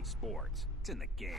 EA Sports. It's in the game.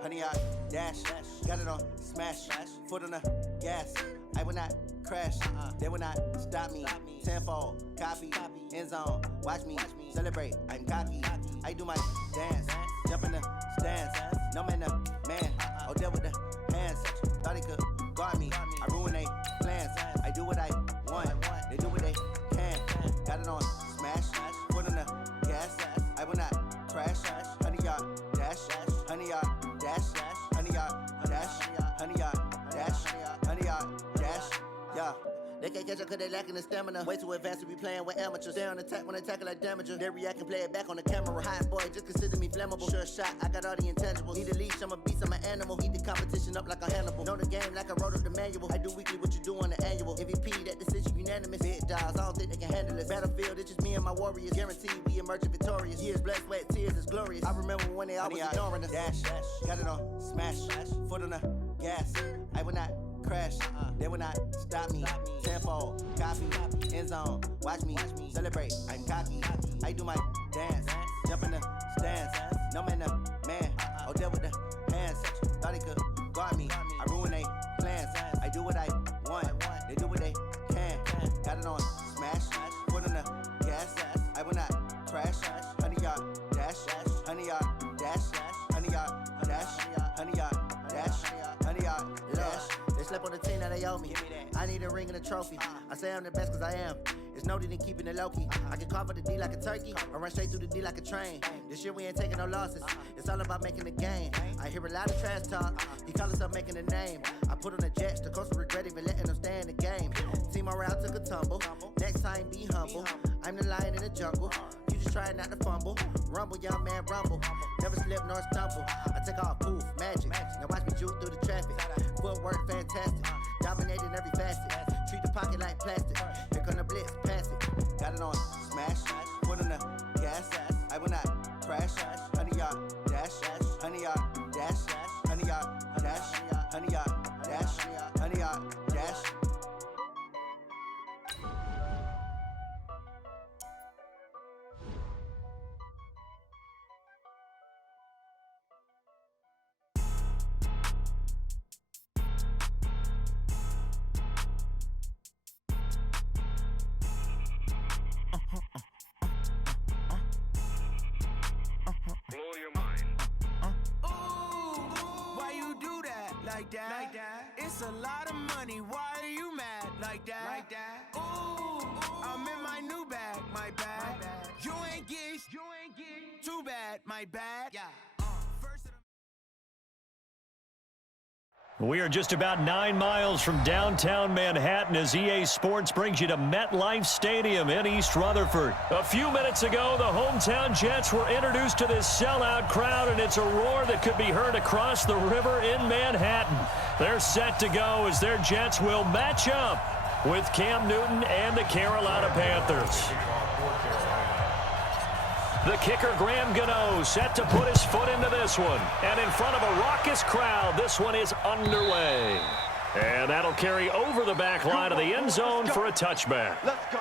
Honey, I dash, got it on smash, foot on the gas. I will not crash, they will not stop me. Tenfold, copy, end zone, watch me celebrate. I'm cocky, I do my dance, jump in the stands. No man, the man, oh, deal with the hands. Thought he could guard me, I ruin they plans. I do what I want, they do what they can. Got it on smash, foot on the gas. I will not crash, honey, yard dash, honey, yard dash, honey, yard dash, honey, yard dash, honey, yard dash, yeah. They can't catch up cause they lacking the stamina. Way too advanced to be playing with amateurs. They on attack when they tackle like damager. They react and play it back on the camera. Hot boy, just consider me flammable. Sure shot, I got all the intangibles. Need a leash, I'm a beast, I'm an animal. Heat the competition up like a Hannibal. Know the game like I wrote up the manual. I do weekly what you do on the annual. MVP, that decision unanimous. Big dogs, I don't think they can handle it. Battlefield, it's just me and my warriors. Guaranteed we emerging victorious. Years, blood, sweat, tears, it's glorious. I remember when they always ignoring us. Dash, got it on smash, foot on the gas. I will not crash, they will not stop me. Tenfold, copy, end zone, watch me celebrate. I'm cocky, I do my dance, jump in the stands. No man, the man, oh, deal with the hands. Thought he could guard me, I ruin they plans. I do what I want, they do what they can. Got it on smash, foot on the gas. I will not crash, honey, yard dash, honey, yard dash, honey, yard dash, honey, yard dash, honey, yard dash. They slept on the team that they owe me. I need a ring and a trophy. I say I'm the best cause I am. It's no need in keeping it low key. I can carve up the D like a turkey, or run straight through the D like a train. This year we ain't taking no losses. It's all about making the game. I hear a lot of trash talk. He call himself making a name. I put on the Jets. The coach will regret even letting them stay in the game. Team around took a tumble. Next time be humble. I'm the lion in the jungle. You just try not to fumble. Rumble, young man, rumble. Never slip nor stumble. I take off, poof, magic. Now watch me juke through the traffic. Footwork fantastic. Dominating every facet. Treat the pocket like plastic. Here come the blitz, pass it. Got it on smash, foot on the gas. I will not crash. Honey, yard dash, honey, yard dash, honey, yard dash, honey, yard dash, honey, yard dash. Like that. It's a lot of money. Why are you mad like that? Ooh, I'm in my new bag, my bad. You ain't get too bad, my bad. Yeah. We are just about 9 miles from downtown Manhattan as EA Sports brings you to MetLife Stadium in East Rutherford. A few minutes ago, the hometown Jets were introduced to this sellout crowd, and it's a roar that could be heard across the river in Manhattan. They're set to go as their Jets will match up with Cam Newton and the Carolina Panthers. The kicker, Graham Gano, set to put his foot into this one. And in front of a raucous crowd, this one is underway. And that'll carry over the back line of the end zone for a touchback. Let's go.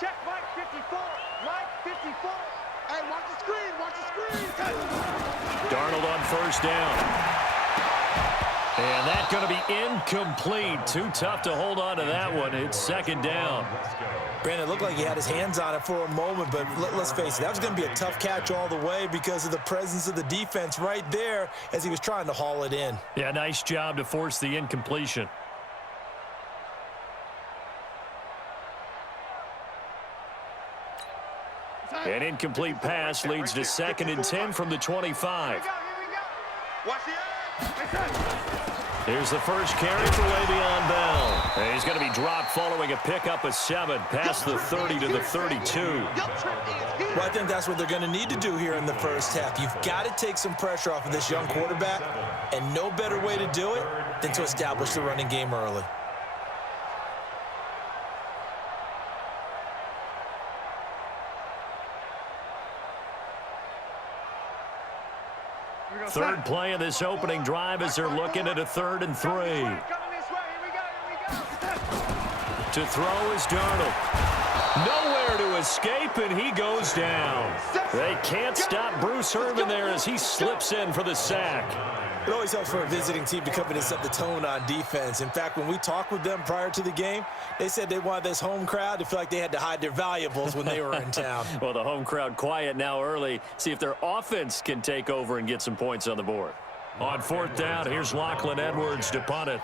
Check Mike 54. Mike 54. Hey, watch the screen. Watch the screen. Darnold on first down. And that's going to be incomplete. Too tough to hold on to that one. It's second down. Brandon, it looked like he had his hands on it for a moment, but let's face it, that was going to be a tough catch all the way because of the presence of the defense right there as he was trying to haul it in. Yeah, nice job to force the incompletion. An incomplete pass leads to 2nd and 10 from the 25. Watch the Here's the first carry for Le'Veon Bell. And he's going to be dropped following a pickup of 7 past the 30 to the 32. Well, I think that's what they're going to need to do here in the first half. You've got to take some pressure off of this young quarterback, and no better way to do it than to establish the running game early. Third play of this opening drive as they're looking at a 3rd and 3. To throw is Darnold. Nowhere to escape, and he goes down. They can't stop Bruce Irvin there as he slips in for the sack. It always helps for a visiting team to come in and set the tone on defense. In fact, when we talked with them prior to the game, they said they wanted this home crowd to feel like they had to hide their valuables when they were in town. Well, the home crowd quiet now early. See if their offense can take over and get some points on the board. On 4th down, here's Lachlan Edwards to punt it.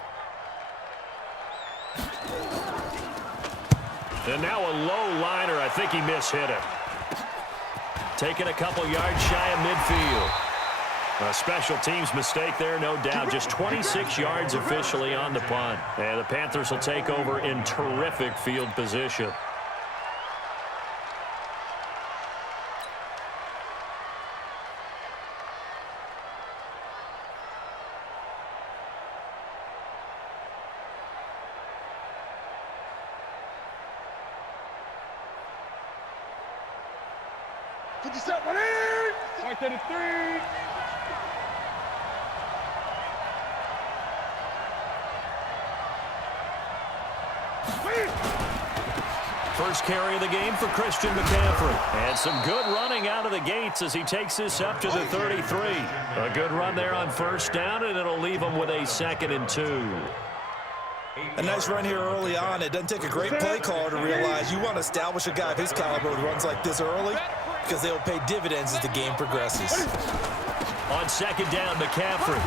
And now a low liner. I think he mishit it. Taking a couple yards shy of midfield. A special teams mistake there, no doubt. Just 26 yards officially on the punt. And the Panthers will take over in terrific field position. First carry of the game for Christian McCaffrey. And some good running out of the gates as he takes this up to the 33. A good run there on 1st down, and it'll leave him with a 2nd and 2. A nice run here early on. It doesn't take a great play caller to realize you want to establish a guy of his caliber with runs like this early because they'll pay dividends as the game progresses. On 2nd down, McCaffrey.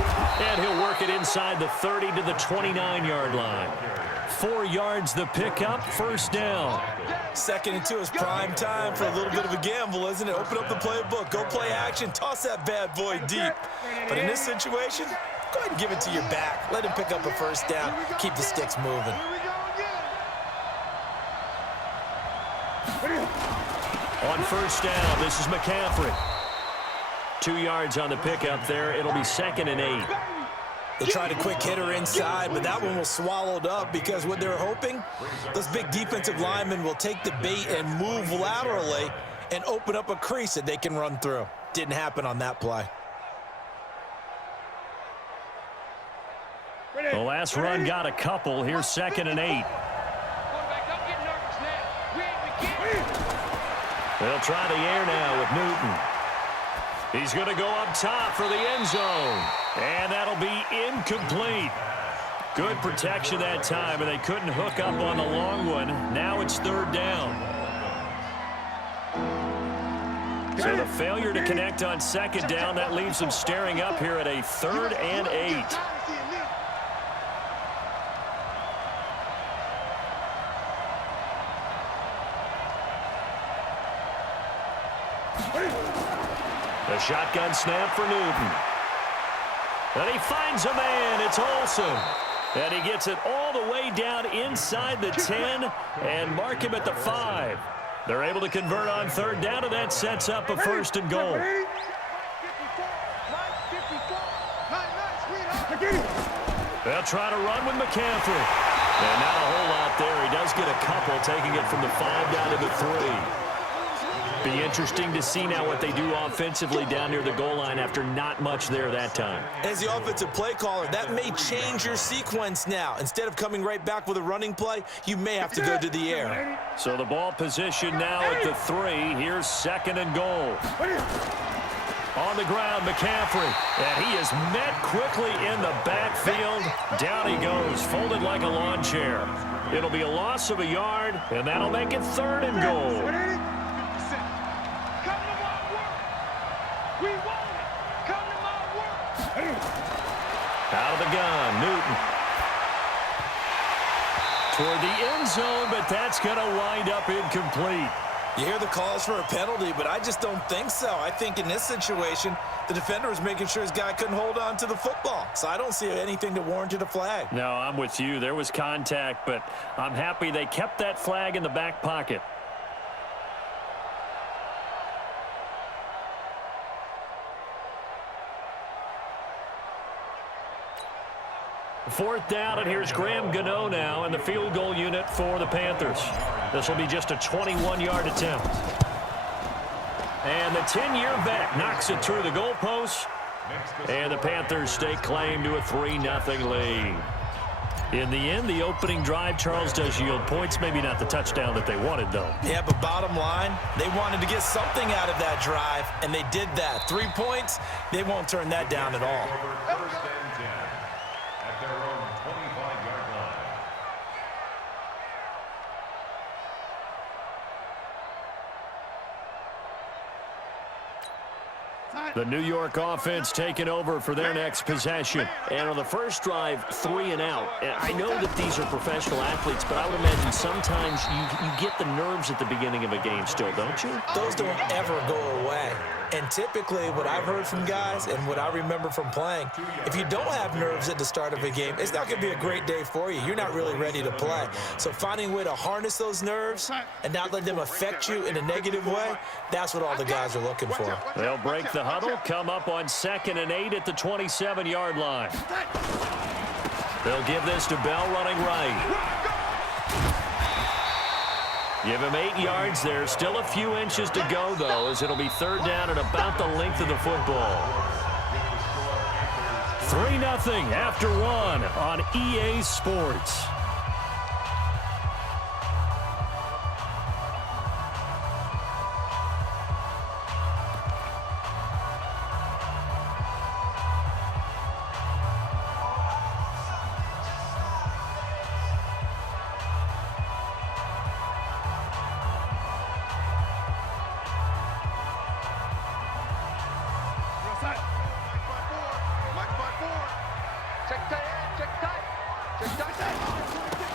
And he'll work it inside the 30 to the 29-yard line. 4 yards the pickup, 1st down. 2nd and 2 is prime time for a little bit of a gamble, isn't it? Open up the playbook, go play action, toss that bad boy deep. But in this situation, go ahead and give it to your back. Let him pick up a 1st down, keep the sticks moving. On 1st down, this is McCaffrey. 2 yards on the pickup there. It'll be 2nd and 8. They tried a quick hitter inside, but that one was swallowed up because what they're hoping, those big defensive linemen will take the bait and move laterally and open up a crease that they can run through. Didn't happen on that play. The last run got a couple. Here's 2nd and 8. They'll try the air now with Newton. He's going to go up top for the end zone. And that'll be incomplete. Good protection that time, and they couldn't hook up on the long one. Now it's 3rd down. So the failure to connect on 2nd down, that leaves them staring up here at a 3rd and 8. The shotgun snap for Newton. And he finds a man. It's Olsen. And he gets it all the way down inside the 10 and mark him at the 5. They're able to convert on 3rd down, and that sets up a 1st and goal. They'll try to run with McCaffrey. And not a whole lot there. He does get a couple, taking it from the 5 down to the 3. Be interesting to see now what they do offensively down near the goal line after not much there that time. As the offensive play caller, that may change your sequence now. Instead of coming right back with a running play, you may have to go to the air. So the ball position now at the 3. Here's 2nd and goal. On the ground, McCaffrey. And he is met quickly in the backfield. Down he goes, folded like a lawn chair. It'll be a loss of a yard, and that'll make it 3rd and goal. Out of the gun, Newton. Toward the end zone, but that's going to wind up incomplete. You hear the calls for a penalty, but I just don't think so. I think in this situation, the defender was making sure his guy couldn't hold on to the football. So I don't see anything to warrant a flag. No, I'm with you. There was contact, but I'm happy they kept that flag in the back pocket. Fourth down, and here's Graham Gano now in the field goal unit for the Panthers. This will be just a 21-yard attempt. And the 10-year vet knocks it through the goalpost. And the Panthers stake claim to a 3-0 lead. In the end, the opening drive, Charles, does yield points. Maybe not the touchdown that they wanted, though. Yeah, but bottom line, they wanted to get something out of that drive, and they did that. 3 points, they won't turn that down at all. The New York offense taking over for their next possession. And on the first drive, 3 and out. And I know that these are professional athletes, but I would imagine sometimes you get the nerves at the beginning of a game still, don't you? Those don't ever go away. And typically what I've heard from guys and what I remember from playing, if you don't have nerves at the start of a game, it's not going to be a great day for you. You're not really ready to play. So finding a way to harness those nerves and not let them affect you in a negative way, that's what all the guys are looking for. They'll break the huddle, come up on 2nd and 8 at the 27-yard line. They'll give this to Bell running right. Give him 8 yards there. Still a few inches to go, though, as it'll be 3rd down and about the length of the football. 3-0 after 1 on EA Sports.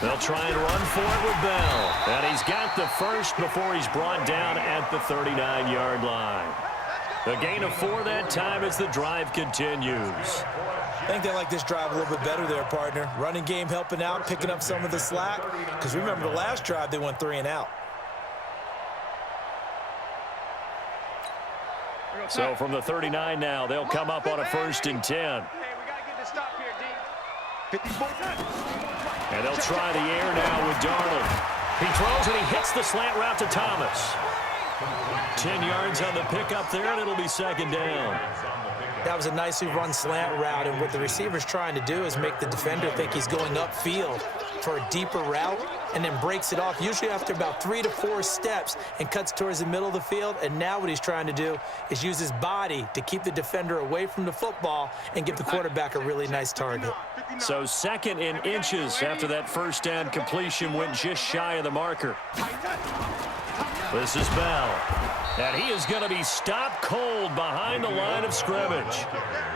They'll try and run for it with Bell. And he's got the first before he's brought down at the 39-yard line. The gain of 4 that time as the drive continues. I think they like this drive a little bit better there, partner. Running game helping out, picking up some of the slack. Because remember the last drive, they went 3 and out. So from the 39 now, they'll come up on a 1st and 10. Hey, we got to get this stop here, D. 54. And they'll try the air now with Darnold. He throws and he hits the slant route to Thomas. 10 yards on the pickup there, and it'll be 2nd down. That was a nicely run slant route, and what the receiver's trying to do is make the defender think he's going upfield for a deeper route and then breaks it off, usually after about 3 to 4 steps, and cuts towards the middle of the field. And now what he's trying to do is use his body to keep the defender away from the football and give the quarterback a really nice target. So 2nd in inches after that 1st down completion went just shy of the marker. This is Bell. And he is going to be stopped cold behind the line of scrimmage.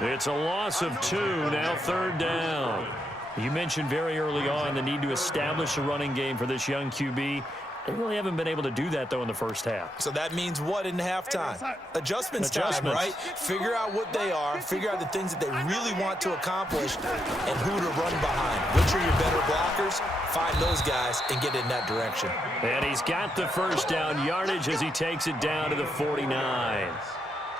It's a loss of 2, now 3rd down. You mentioned very early on the need to establish a running game for this young QB. They really haven't been able to do that, though, in the first half. So that means what in halftime? Adjustments time, right? Figure out what they are, figure out the things that they really want to accomplish, and who to run behind. Which are your better blockers? Find those guys and get in that direction. And he's got the 1st down yardage as he takes it down to the 49.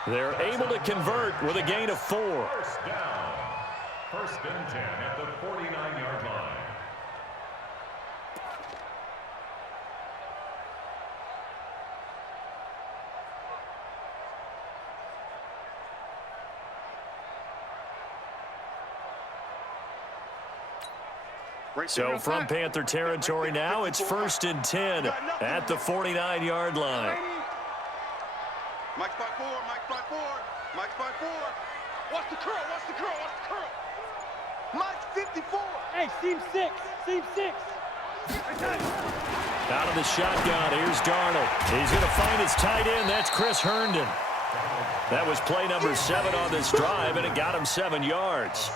They're able to convert with a gain of 4. 1st down. 1st and 10 at the 49-yard line. So from Panther territory now, it's 1st and 10 at the 49-yard line. Mike spot 4, Mike spot 4, Mike spot 4. Watch the curl, watch the curl, watch the curl. Mike 54. Hey, seam 6, seam 6. Out of the shotgun, here's Darnold. He's going to find his tight end. That's Chris Herndon. That was play number 7 on this drive, and it got him 7 yards.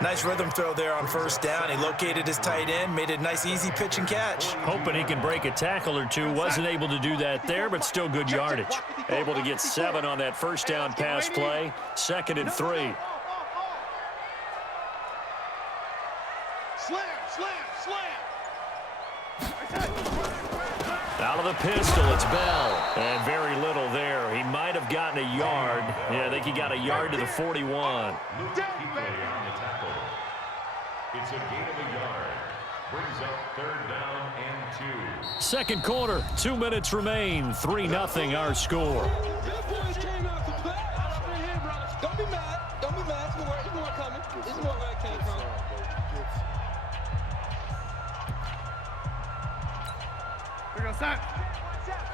Nice rhythm throw there on first down. He located his tight end, made it a nice, easy pitch and catch. Hoping he can break a tackle or two. Wasn't able to do that there, but still good yardage. Able to get 7 on that first down pass play. 2nd and 3. Slam, slam, slam. Out of the pistol, it's Bell. And very little there. He might have gotten a yard. Yeah, I think he got a yard to the 41. Luke Kuechly on the tackle. It's a gain of a yard. Brings up 3rd down and 2. Second quarter, 2 minutes remain. 3-0 our score. Don't be mad. Don't be mad. It's more coming. It's more where it came from.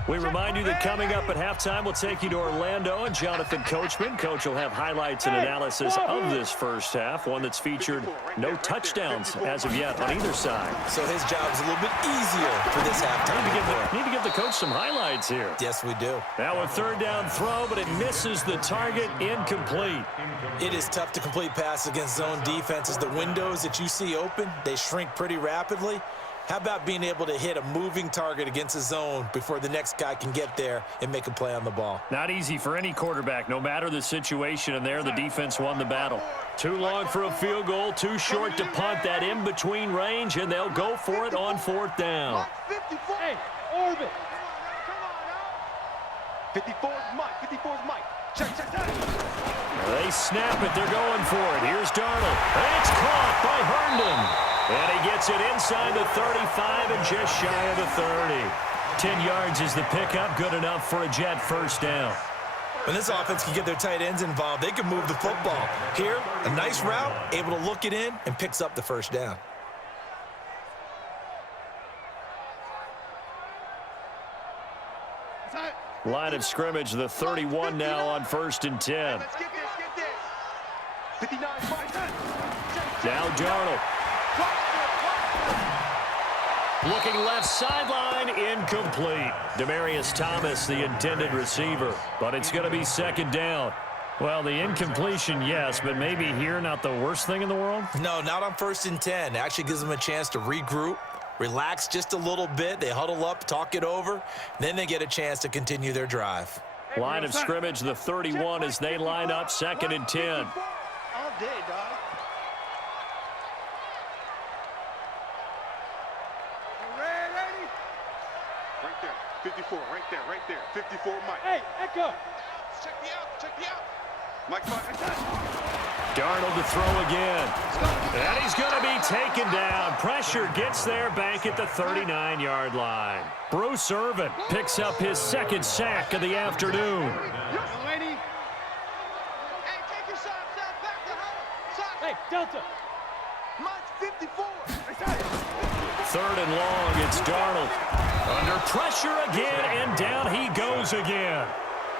We remind you that coming up at halftime, we'll take you to Orlando and Jonathan Coachman. Coach will have highlights and analysis of this first half, one that's featured no touchdowns as of yet on either side. So his job's a little bit easier for this halftime. Need to give the coach some highlights here. Yes, we do. Now a 3rd down throw, but it misses the target, incomplete. It is tough to complete passes against zone defenses. The windows that you see open, they shrink pretty rapidly. How about being able to hit a moving target against a zone before the next guy can get there and make a play on the ball? Not easy for any quarterback, no matter the situation, and there the defense won the battle. Too long for a field goal, too short to punt. That in-between range, and they'll go for it on 4th down. Hey, orbit. 54's Mike. 54's Mike. Check. They snap it. They're going for it. Here's Darnold. And it's caught by Herndon. And he gets it inside the 35 and just shy of the 30. 10 yards is the pickup. Good enough for a Jet first down. When this offense can get their tight ends involved, they can move the football. Here, a nice route, able to look it in, and picks up the first down. Line of scrimmage, the 31 now on 1st and 10. Let's get this. 59 Mike. Now Darnold. Looking left sideline, incomplete. Demarius Thomas, the intended receiver, but it's going to be 2nd down. Well, the incompletion, yes, but maybe here not the worst thing in the world? No, not on 1st and 10. It actually gives them a chance to regroup, relax just a little bit. They huddle up, talk it over, then they get a chance to continue their drive. Line of scrimmage, the 31 as they line up, 2nd and 10. All day, dog. Right there. 54, right there. 54, Mike. Hey, Echo. Check me out. Mike, Darnold to throw again. And he's going to be taken down. Pressure gets there back at the 39-yard line. Bruce Irvin picks up his 2nd sack of the afternoon. Hey, take your shot, back to huddle. Hey, Delta. Mike's 54. 3rd and long, it's Darnold. Under pressure again, and down he goes again.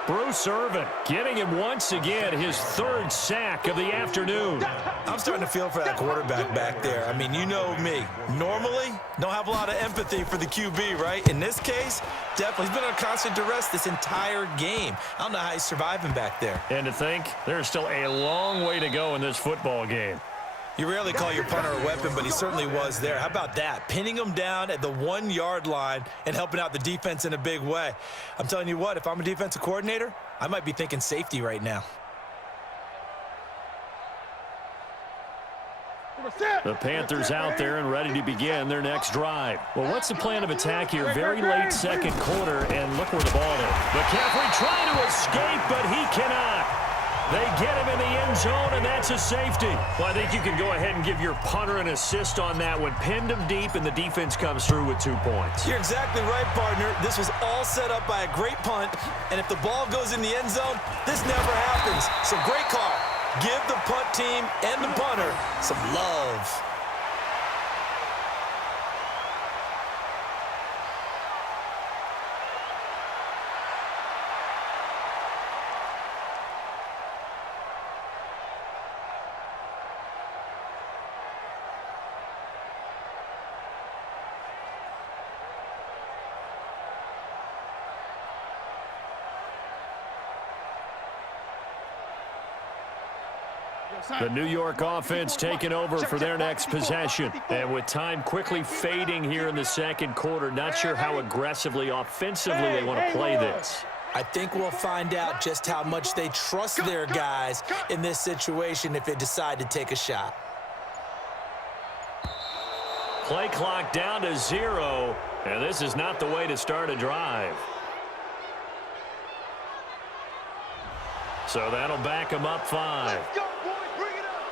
Bruce Irvin getting him once again his 3rd sack of the afternoon. I'm starting to feel for that quarterback back there. I mean, you know me. Normally, don't have a lot of empathy for the QB, right? In this case, definitely. He's been on constant duress this entire game. I don't know how he's surviving back there. And to think, there's still a long way to go in this football game. You rarely call your punter a weapon, but he certainly was there. How about that? Pinning him down at the 1-yard line and helping out the defense in a big way. I'm telling you what, if I'm a defensive coordinator, I might be thinking safety right now. The Panthers out there and ready to begin their next drive. Well, what's the plan of attack here? Very late 2nd quarter, and look where the ball is. McCaffrey trying to escape, but he cannot. They get him in the end zone, and that's a safety. Well, I think you can go ahead and give your punter an assist on that one. Pinned him deep, and the defense comes through with 2 points. You're exactly right, partner. This was all set up by a great punt, and if the ball goes in the end zone, this never happens. So great call. Give the punt team and the punter some love. The New York offense taking over for their next possession. And with time quickly fading here in the second quarter, not sure how aggressively, offensively they want to play this. I think we'll find out just how much they trust their guys in this situation if they decide to take a shot. Play clock down to 0, and this is not the way to start a drive. So that'll back them up 5. Let's go, boys. Bring it up.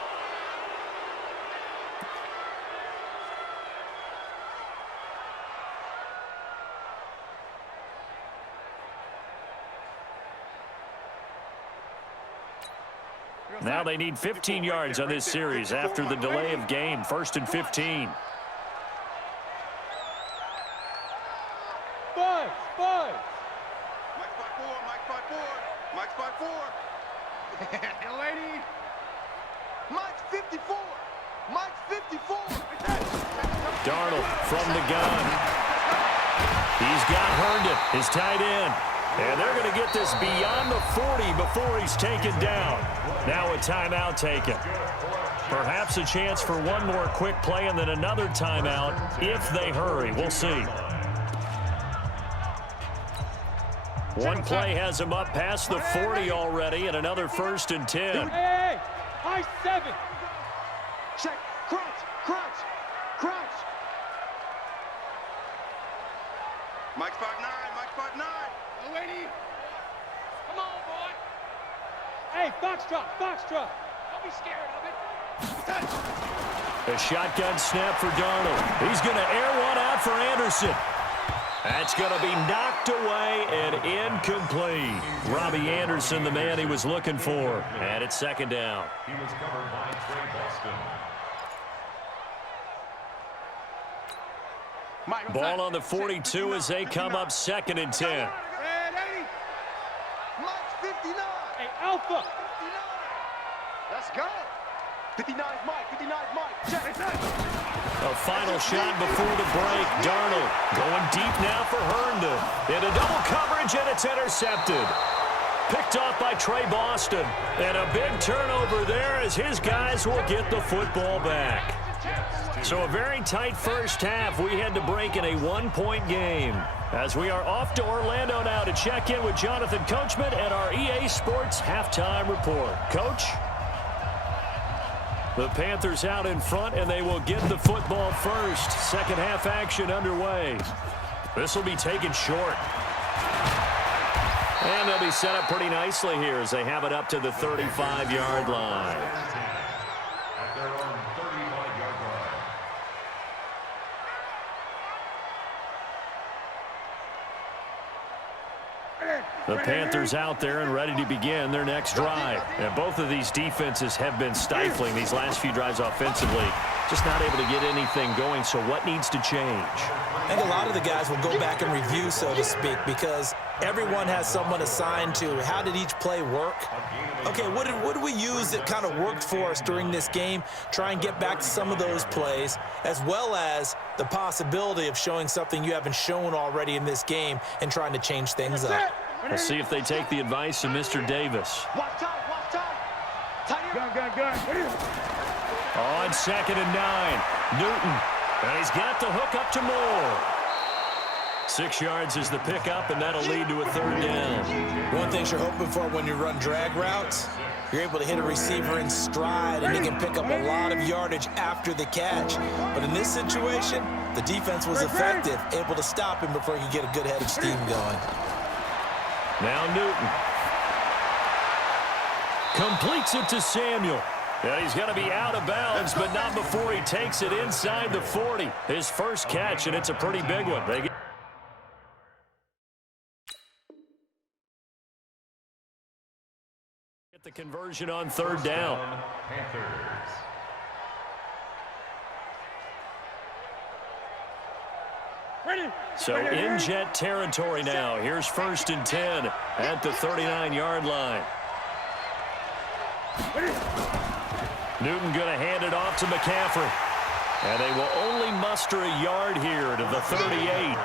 Now they need 15 yards on this series after the delay of game. 1st and 15. 5. Mike spot 4. Mike spot 4. Mike spot 4. Lady. Mike's 54. Mike's 54. Darnold from the gun. He's got Herndon, his tight end. And they're going to get this beyond the 40 before he's taken down. Now a timeout taken. Perhaps a chance for one more quick play and then another timeout if they hurry. We'll see. One play has him up past the 40 already, and another 1st and 10. Hey, high 7. Check. Crunch. Mike spot 9. Mike spot 9. Lady. Come on, boy. Hey, Foxtrot. Don't be scared of it. A shotgun snap for Darnold. He's going to air one out for Anderson. That's going to be knocked away and incomplete. Robbie Anderson, the man he was looking for. And it's 2nd down. He was covered by Trey Boston. Ball on the 42 as they come up 2nd and 10. Mike's 59. Hey, Alpha. 59. Let's go. 59's Mike. 59's Mike. Check it out. A final shot before the break. Darnold going deep now for Herndon. Into double coverage, and it's intercepted. Picked off by Trey Boston. And a big turnover there as his guys will get the football back. So a very tight first half. We had to break in a 1-point game. As we are off to Orlando now to check in with Jonathan Coachman and our EA Sports halftime report. Coach? The Panthers out in front, and they will get the football first. Second half action underway. This will be taken short. And they'll be set up pretty nicely here as they have it up to the 35-yard line. At their own 35-yard line. The Panthers out there and ready to begin their next drive. And both of these defenses have been stifling these last few drives offensively. Just not able to get anything going, so what needs to change? I think a lot of the guys will go back and review, so to speak, because everyone has someone assigned to how did each play work. Okay, what did we use that kind of worked for us during this game? Try and get back to some of those plays, as well as the possibility of showing something you haven't shown already in this game and trying to change things up. We'll see if they take the advice of Mr. Davis. Watch time. Gun. On 2nd and 9, Newton. And he's got the hook up to Moore. 6 yards is the pickup, and that'll lead to a 3rd down. One thing you're hoping for when you run drag routes, you're able to hit a receiver in stride, and he can pick up a lot of yardage after the catch. But in this situation, the defense was effective, able to stop him before he could get a good head of steam going. Now Newton. Completes it to Samuel. And he's going to be out of bounds, but not before he takes it inside the 40. His first catch, and it's a pretty big one. They get the conversion on 3rd down. Panthers. So in jet territory now. Here's 1st and 10 at the 39-yard line. Newton going to hand it off to McCaffrey. And they will only muster a yard here to the 38.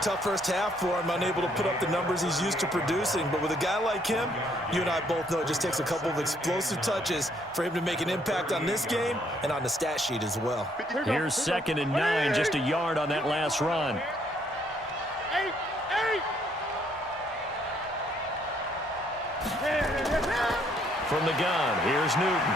Tough first half for him, unable to put up the numbers he's used to producing. But with a guy like him, you and I both know it just takes a couple of explosive touches for him to make an impact on this game and on the stat sheet as well. Here's 2nd and 9, just a yard on that last run. From the gun, here's Newton.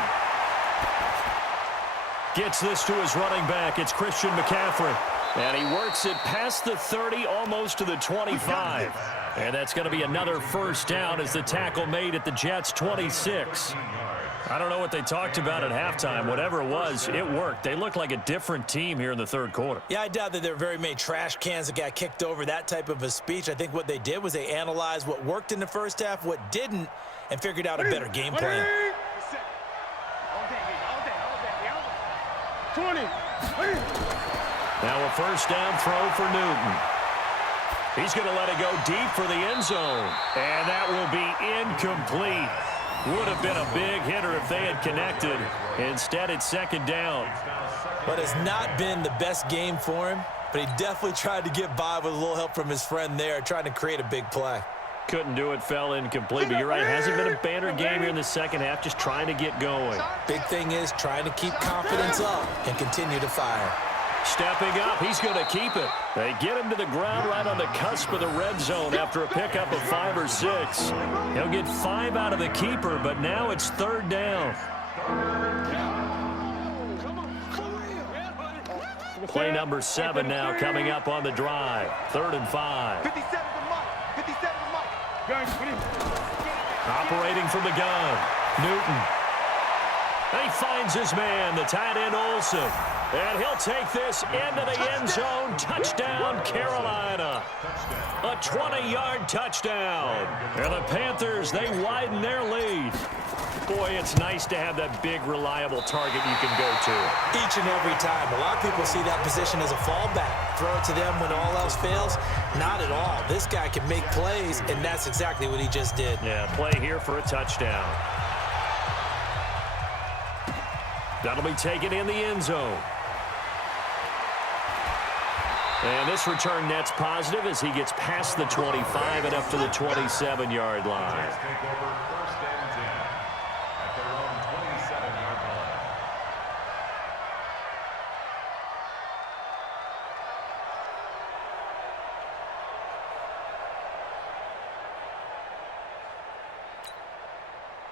Gets this to his running back. It's Christian McCaffrey. And he works it past the 30, almost to the 25. And that's going to be another first down as the tackle made at the Jets' 26. I don't know what they talked about at halftime. Whatever it was, it worked. They look like a different team here in the third quarter. Yeah, I doubt that there were very many trash cans that got kicked over, that type of a speech. I think what they did was they analyzed what worked in the first half, what didn't, and figured out a better game plan. 20. Now a first down throw for Newton. He's going to let it go deep for the end zone. And that will be incomplete. Would have been a big hitter if they had connected. Instead, it's 2nd down. But it's not been the best game for him, but he definitely tried to get by with a little help from his friend there, trying to create a big play. Couldn't do it, fell incomplete. But you're right, it hasn't been a banner game here in the second half, just trying to get going. Big thing is trying to keep confidence up and continue to fire. Stepping up, he's going to keep it. They get him to the ground right on the cusp of the red zone after a pickup of 5 or 6. He'll get 5 out of the keeper, but now it's 3rd down. Play number 7 now coming up on the drive. 3rd and 5. 57 to Mike. 57 to Mike. Operating from the gun, Newton. And he finds his man, the tight end Olsen. And he'll take this into the end zone. Touchdown, Carolina. A 20-yard touchdown. And the Panthers, they widen their lead. Boy, it's nice to have that big, reliable target you can go to. Each and every time. A lot of people see that position as a fallback. Throw it to them when all else fails. Not at all. This guy can make plays, and that's exactly what he just did. Yeah, play here for a touchdown. That'll be taken in the end zone. And this return net's positive as he gets past the 25 and up to the 27-yard line.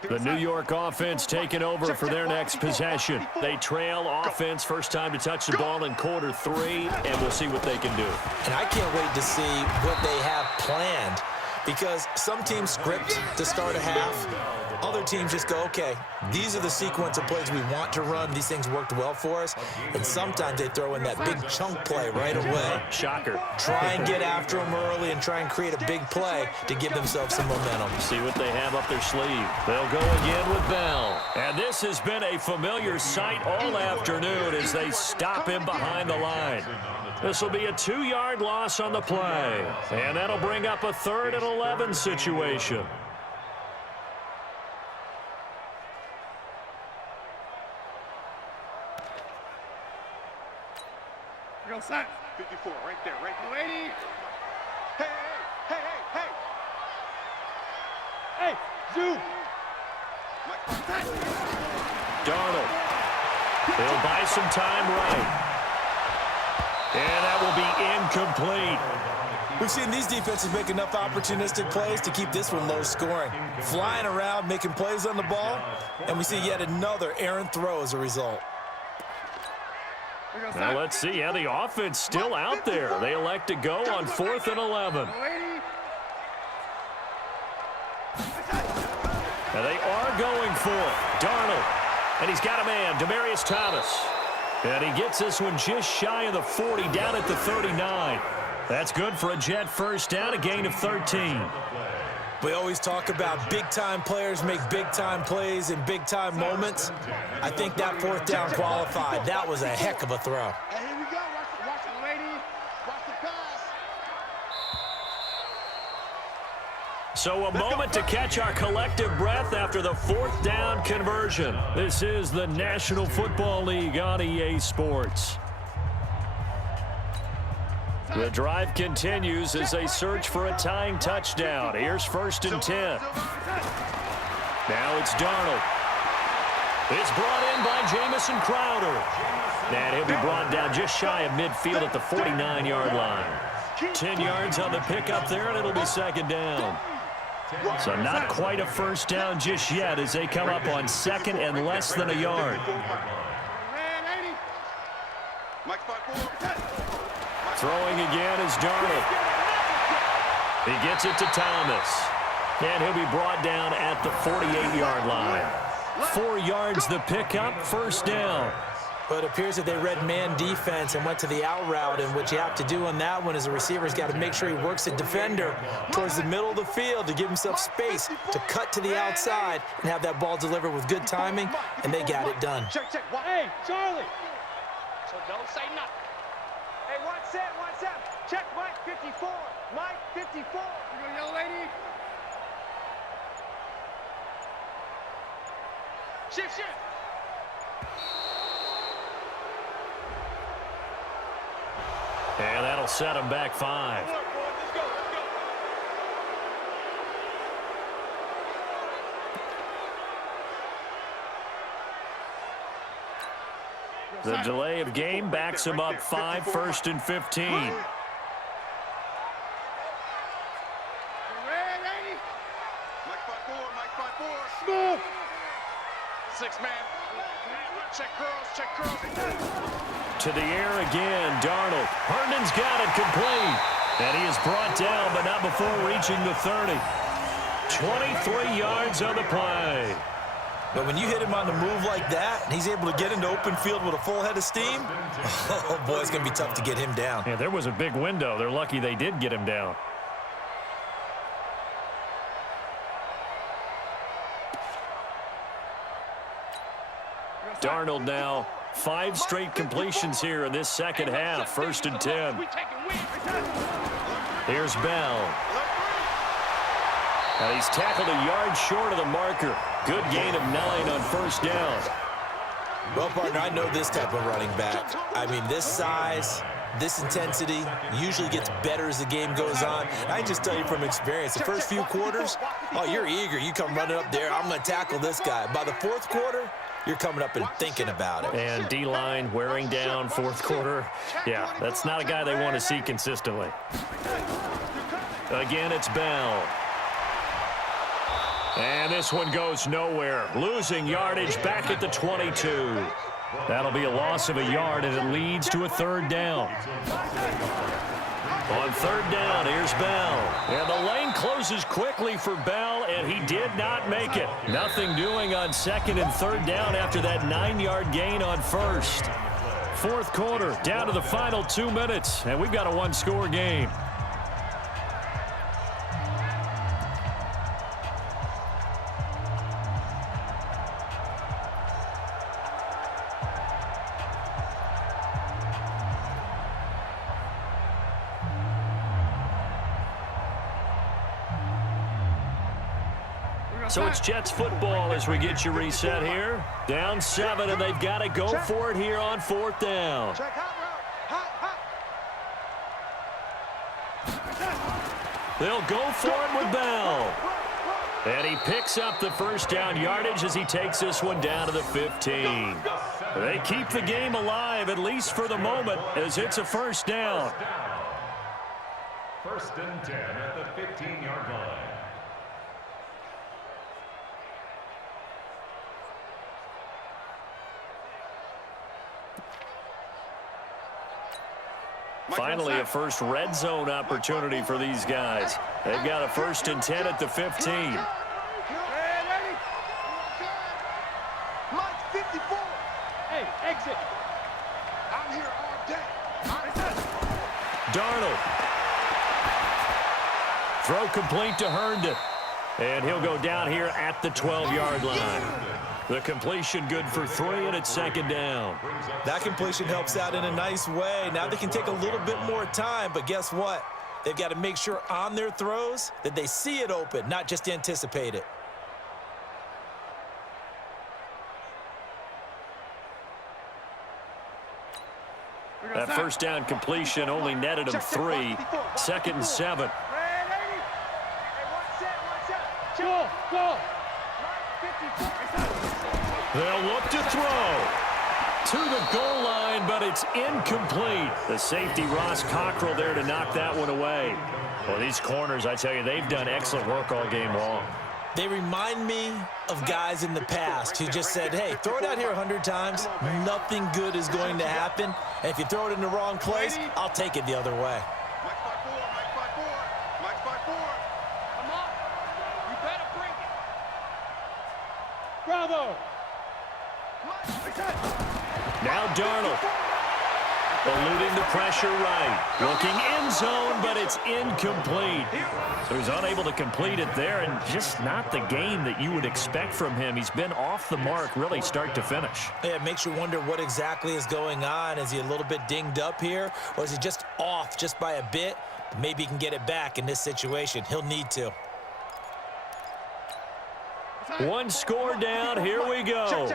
The New York offense taking over for their next possession. They trail offense, first time to touch the ball in quarter 3, and we'll see what they can do. And I can't wait to see what they have planned, because some teams script to start a half. Other teams just go, okay, these are the sequence of plays we want to run. These things worked well for us. And sometimes they throw in that big chunk play right away. Shocker. Try and get after them early and try and create a big play to give themselves some momentum. See what they have up their sleeve. They'll go again with Bell. And this has been a familiar sight all afternoon as they stop him behind the line. This will be a 2-yard loss on the play. And that'll bring up a 3rd and 11 situation. Go set. 54, right there, right there. Lady. Hey, hey, hey, hey, Hey, Zoo. Darnold. He'll buy some time right. And that will be incomplete. We've seen these defenses make enough opportunistic plays to keep this one low scoring. Flying around, making plays on the ball, and we see yet another errant throw as a result. Now let's see how the offense still out there. They elect to go on 4th and 11. Now they are going for it. Darnold. And he's got a man, Demaryius Thomas. And he gets this one just shy of the 40, down at the 39. That's good for a Jet first down, a gain of 13. We always talk about big-time players make big-time plays in big-time moments. I think that 4th down qualified. That was a heck of a throw. Hey, here we go. Watch the lady. Watch the pass. So a moment to catch our collective breath after the 4th down conversion. This is the National Football League on EA Sports. The drive continues as they search for a tying touchdown. Here's 1st and 10. Now it's Darnold. It's brought in by Jamison Crowder. And he'll be brought down just shy of midfield at the 49-yard line. 10 yards on the pickup there, and it'll be 2nd down. So not quite a 1st down just yet as they come up on 2nd and less than a yard. Throwing again is Darnold. He gets it to Thomas. And he'll be brought down at the 48-yard line. 4 yards the pickup, 1st down. But it appears that they read man defense and went to the out route, and what you have to do on that one is the receiver's got to make sure he works the defender towards the middle of the field to give himself space to cut to the outside and have that ball delivered with good timing, and they got it done. Hey, Charlie. So don't say nothing. Hey, one set. Check Mike 54. Mike 54. You go, young lady. Shift. And that'll set him back 5. The delay of game backs him up 5, 1st and 15. Ready? 5-4. Smooth. 6-man. Check curls. To the air again, Darnold. Herndon's got it complete. And he is brought down, but not before reaching the 30. 23 yards on the play. But when you hit him on the move like that, and he's able to get into open field with a full head of steam, oh, boy, it's going to be tough to get him down. Yeah, there was a big window. They're lucky they did get him down. Darnold now 5 straight completions here in this 2nd half. 1st and 10. Here's Bell. And he's tackled a yard short of the marker. Good gain of 9 on 1st down. Well, partner, I know this type of running back. I mean, this size, this intensity usually gets better as the game goes on. I just tell you from experience, the first few quarters, oh, you're eager. You come running up there, I'm going to tackle this guy. By the 4th quarter, you're coming up and thinking about it. And D-line wearing down 4th quarter. Yeah, that's not a guy they want to see consistently. Again, it's Bell. And this one goes nowhere. Losing yardage back at the 22. That'll be a loss of a yard, and it leads to a 3rd down. On 3rd down, here's Bell. And the lane closes quickly for Bell, and he did not make it. Nothing doing on 2nd and 3rd down after that 9-yard gain on 1st. 4th quarter, down to the final 2 minutes, and we've got a 1-score game. So it's Jets football as we get you reset here. Down 7, and they've got to go for it here on 4th down. They'll go for it with Bell. And he picks up the 1st down yardage as he takes this one down to the 15. They keep the game alive, at least for the moment, as it's a 1st down. 1st and 10 at the 15-yard line. Finally, a first red zone opportunity for these guys. They've got a 1st and 10 at the 15. Mike 54. Hey, exit. I'm here all day. Darnold. Throw complete to Herndon. And he'll go down here at the 12-yard line. The completion good for 3, and it's 2nd down. That completion helps out in a nice way. Now they can take a little bit more time, but guess what? They've got to make sure on their throws that they see it open, not just anticipate it. That first down completion only netted him 3. 2nd and 7. They'll look to throw to the goal line, but it's incomplete. The safety, Ross Cockrell, there to knock that one away. Well, these corners, I tell you, they've done excellent work all game long. They remind me of guys in the past who just said, hey, throw it out here 100 times. Nothing good is going to happen. And if you throw it in the wrong place, I'll take it the other way. Mike spot 4, Mike spot 4, Mike spot 4. Come on. You better bring it. Bravo. Now Darnold. Eluding the pressure right. Looking end zone, but it's incomplete. So he's unable to complete it there, and just not the game that you would expect from him. He's been off the mark really start to finish. Yeah, it makes you wonder what exactly is going on. Is he a little bit dinged up here, or is he just off just by a bit? Maybe he can get it back in this situation. He'll need to. One score down. Here we go.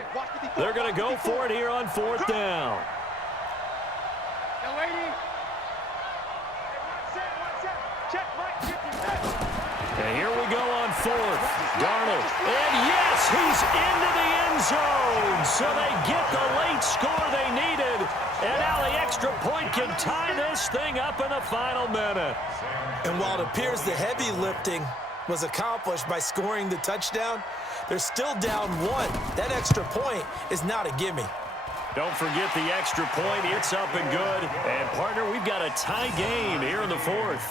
They're going to go for it here on 4th down. And here we go on 4th. Darnold. And yes, he's into the end zone. So they get the late score they needed. And now the extra point can tie this thing up in the final minute. And while it appears the heavy lifting was accomplished by scoring the touchdown, they're still down 1. That extra point is not a gimme. Don't forget the extra point. It's up and good. And, partner, we've got a tie game here in the 4th.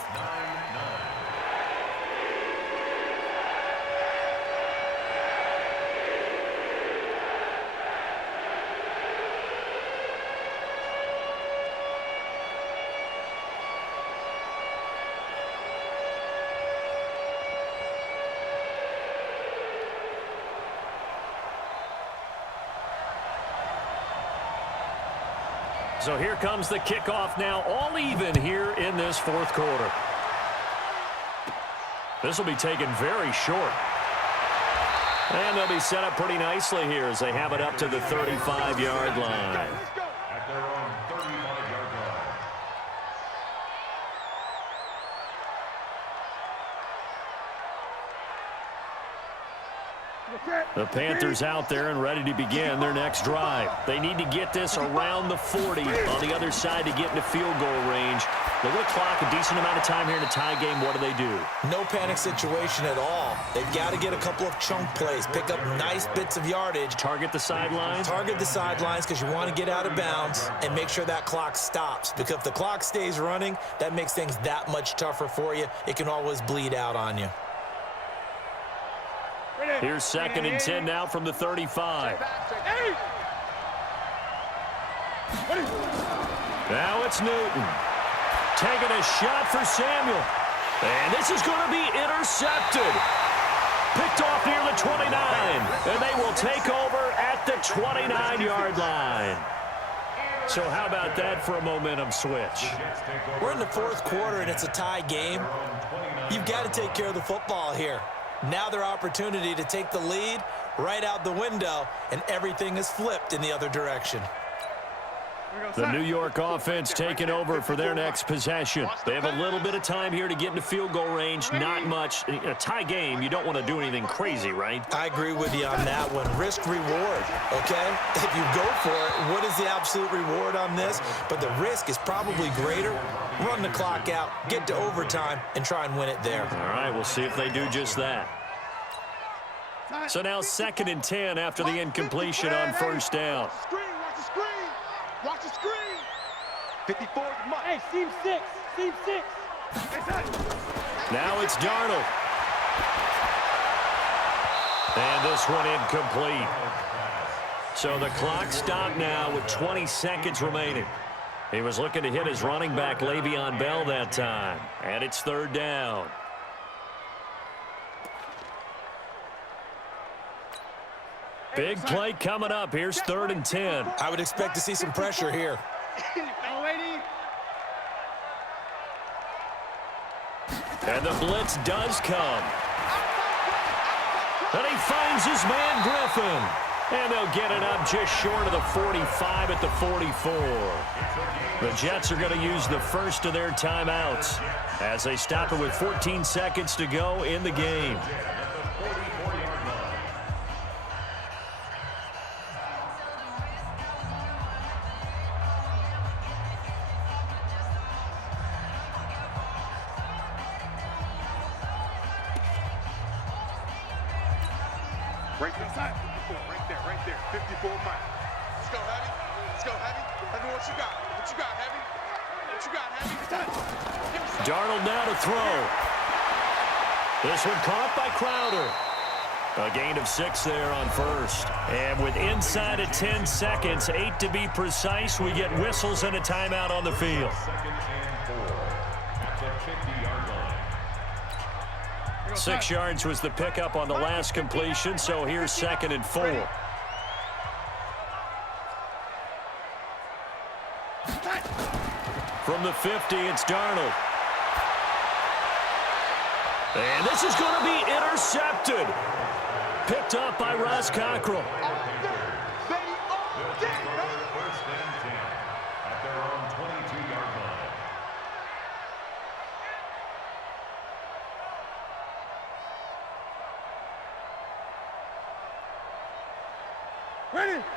So here comes the kickoff now, all even here in this 4th quarter. This will be taken very short. And they'll be set up pretty nicely here as they have it up to the 35-yard line. At their own 35-yard line. The Panthers out there and ready to begin their next drive. They need to get this around the 40 on the other side to get into field goal range. They're going to clock a decent amount of time here in a tie game. What do? No panic situation at all. They've got to get a couple of chunk plays, pick up nice bits of yardage. Target the sidelines? Target the sidelines because you want to get out of bounds and make sure that clock stops. Because if the clock stays running, that makes things that much tougher for you. It can always bleed out on you. Here's 2nd and 10 now from the 35. Now it's Newton. Taking a shot for Samuel. And this is going to be intercepted. Picked off near the 29. And they will take over at the 29-yard line. So how about that for a momentum switch? We're in the 4th quarter, and it's a tie game. You've got to take care of the football here. Now their opportunity to take the lead right out the window, and everything is flipped in the other direction. The New York offense taking over for their next possession. They have a little bit of time here to get into field goal range. Not much. In a tie game, you don't want to do anything crazy, right? I agree with you on that one. Risk reward, okay? If you go for it, what is the absolute reward on this? But the risk is probably greater. Run the clock out, get to overtime, and try and win it there. All right, we'll see if they do just that. So now 2nd and 10 after the incompletion on 1st down. Watch the screen. 54 is Mike. Hey, seam 6. Seam 6. Now it's Darnold. And this one incomplete. So the clock stopped now with 20 seconds remaining. He was looking to hit his running back, Le'Veon Bell, that time. And it's 3rd down. Big play coming up. Here's 3rd and 10. I would expect to see some pressure here. And the blitz does come. And he finds his man, Griffin. And they'll get it up just short of the 45 at the 44. The Jets are going to use the first of their timeouts as they stop it with 14 seconds to go in the game. Right there. 54 Mike. Let's go, Heavy. Let's go, Heavy. Heavy, what you got? What you got, Heavy? What you got, Heavy? Darnold now to throw. This one caught by Crowder. A gain of 6 there on first. And with inside of 10 seconds, 8 to be precise, we get whistles and a timeout on the field. 2nd and 4 at the 50-yard line. 6 yards was the pickup on the last completion, so here's 2nd and 4. From the 50, it's Darnold. And this is going to be intercepted. Picked up by Ross Cockrell. 1st and 10 at their own 22-yard line.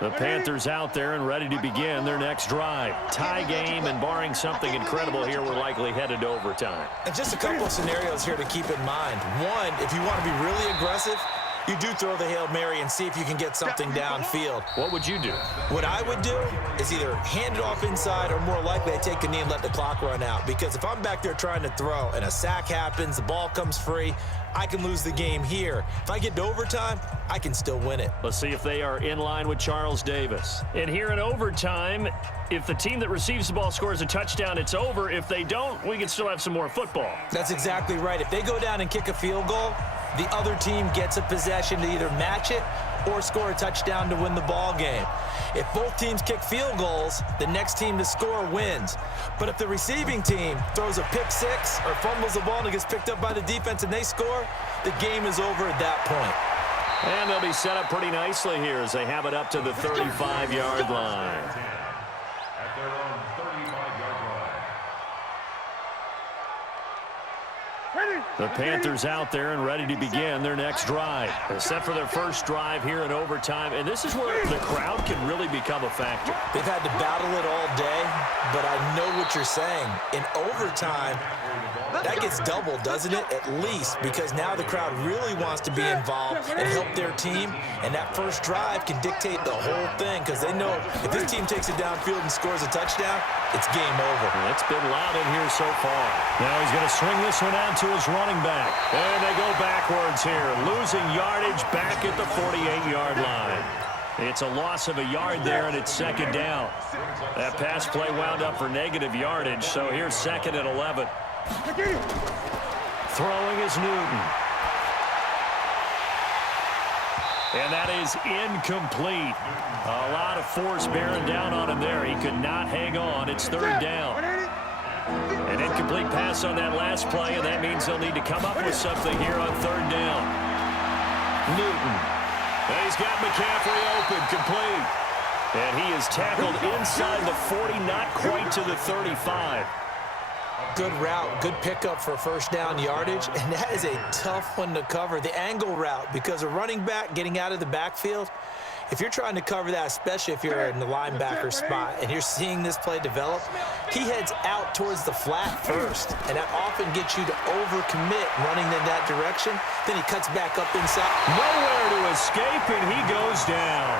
The Panthers out there and ready to begin their next drive. Tie game, and barring something incredible here, we're likely headed to overtime. And just a couple of scenarios here to keep in mind. One, if you want to be really aggressive, you do throw the Hail Mary and see if you can get something downfield. What would you do? What I would do is either hand it off inside, or more likely I take a knee and let the clock run out. Because if I'm back there trying to throw and a sack happens, the ball comes free, I can lose the game here. If I get to overtime, I can still win it. Let's see if they are in line with Charles Davis. And here in overtime, if the team that receives the ball scores a touchdown, it's over. If they don't, we can still have some more football. That's exactly right. If they go down and kick a field goal, the other team gets a possession to either match it or score a touchdown to win the ball game. If both teams kick field goals, the next team to score wins. But if the receiving team throws a pick six or fumbles the ball and it gets picked up by the defense and they score, the game is over at that point. And they'll be set up pretty nicely here as they have it up to the 35-yard line. At their own 35-yard line. The Panthers out there and ready to begin their next drive. They're set for their first drive here in overtime, and this is where the crowd can really become a factor. They've had to battle it all day, but I know what you're saying. In overtime, that gets doubled, doesn't it? At least, because now the crowd really wants to be involved and help their team, and that first drive can dictate the whole thing, because they know if this team takes it downfield and scores a touchdown, it's game over. It's been loud in here so far. Now he's going to swing this one out to his running back. And they go backwards here, losing yardage back at the 48-yard line. It's a loss of a yard there, and it's 2nd down. That pass play wound up for negative yardage, so here's 2nd and 11. Throwing is Newton. And that is incomplete. A lot of force bearing down on him there. He could not hang on. It's 3rd down. An incomplete pass on that last play, and that means they'll need to come up with something here on 3rd down. Newton. And he's got McCaffrey open, complete. And he is tackled inside the 40, not quite to the 35. Good route, good pickup for first down yardage, and that is a tough one to cover. The angle route, because a running back getting out of the backfield, if you're trying to cover that, especially if you're in the linebacker spot and you're seeing this play develop, he heads out towards the flat first, and that often gets you to overcommit running in that direction. Then he cuts back up inside. Nowhere to escape, and he goes down.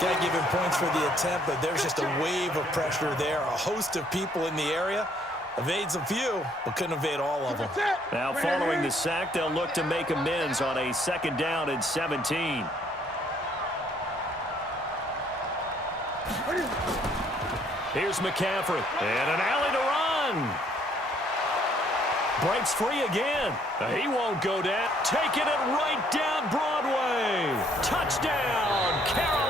Can't give him points for the attempt, but there's just a wave of pressure there. A host of people in the area. Evades a few, but couldn't evade all of them. Now following the sack, they'll look to make amends on a 2nd down and 17. Here's McCaffrey, and an alley to run. Breaks free again. He won't go down. Taking it right down Broadway. Touchdown, Carolina.